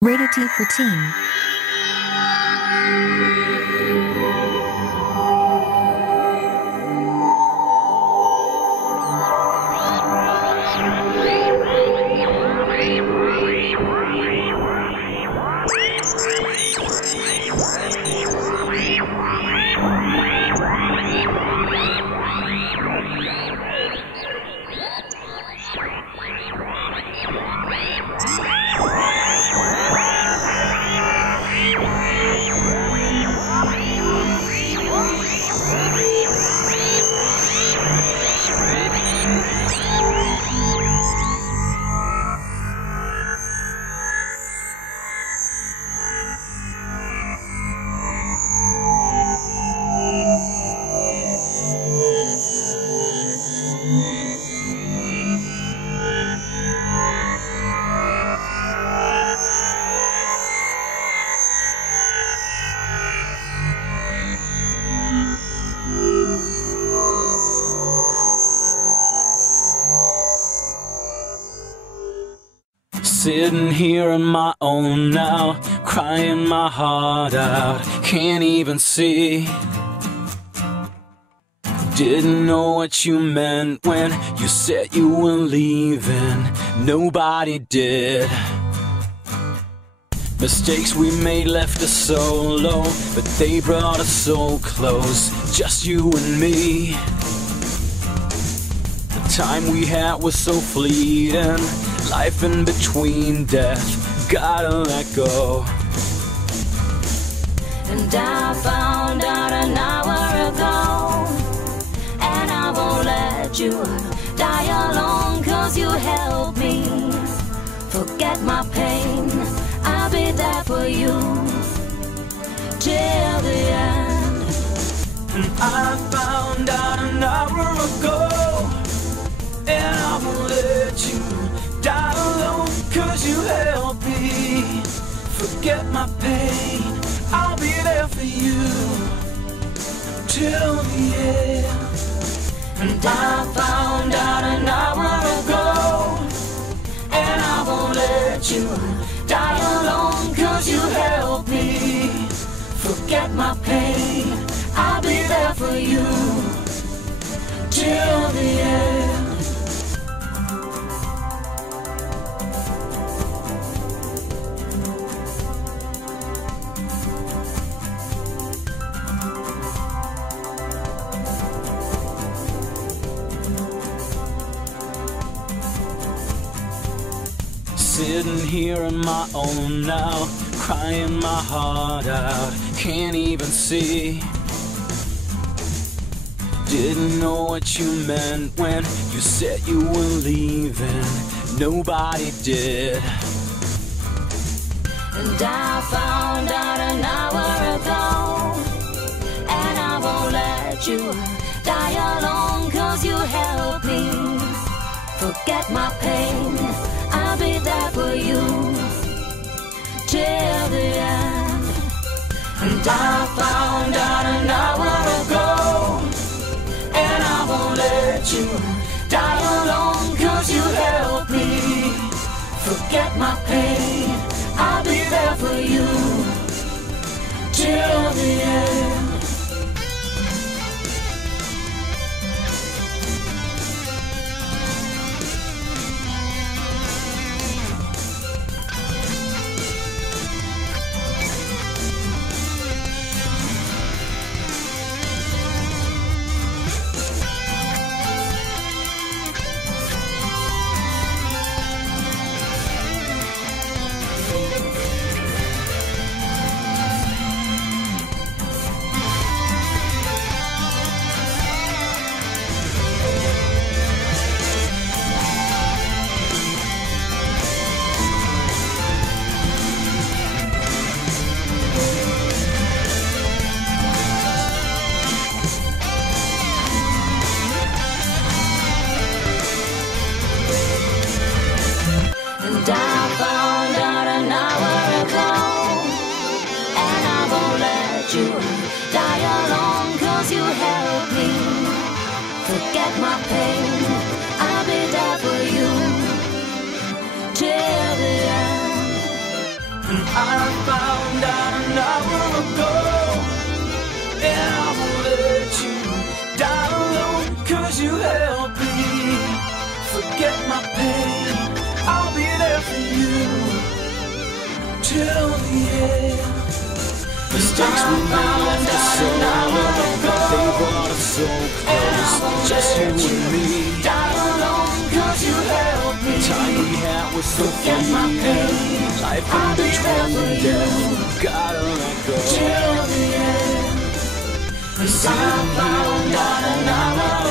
Rated T for Teen. Sitting here on my own now, crying my heart out, can't even see. Didn't know what you meant when you said you were leaving, nobody did. Mistakes we made left us so low, but they brought us so close, just you and me. The time we had was so fleeting, life in between death, gotta let go. And I found out an hour ago, and I won't let you die alone, 'cause you helped me forget my pain. I'll be there for you till the end. And I found out an hour ago, and I won't let you die alone, 'cause you helped me forget my pain. I'll be there for you till the end. And I found out an hour ago, and I won't let you die alone, 'cause you helped me forget my pain. I'll be there for you till the end. Sitting here on my own now, crying my heart out, can't even see. Didn't know what you meant when you said you were leaving, nobody did. And I found out an hour ago, and I won't let you die alone, 'cause you helped me forget my pain. I'll be there for you till the end. And I found out an hour ago, and I won't let you die alone, 'cause you helped me forget my pain. I'll be there for you till the end. And I found out an hour ago, and I won't let you die alone, 'cause you helped me forget my pain. I'll be there for you till the end. And I found out an hour ago, and I won't let you die alone, 'cause you help me forget my pain. I'll be there for you till the end. Mistakes we made left us so alone. They brought us so close, just you and me. Die alone, 'cause you help me. Time we had was so Forget my free. pain. Life I'll in be between there and for death, gotta let go. till the end. 'Cause I found out an hour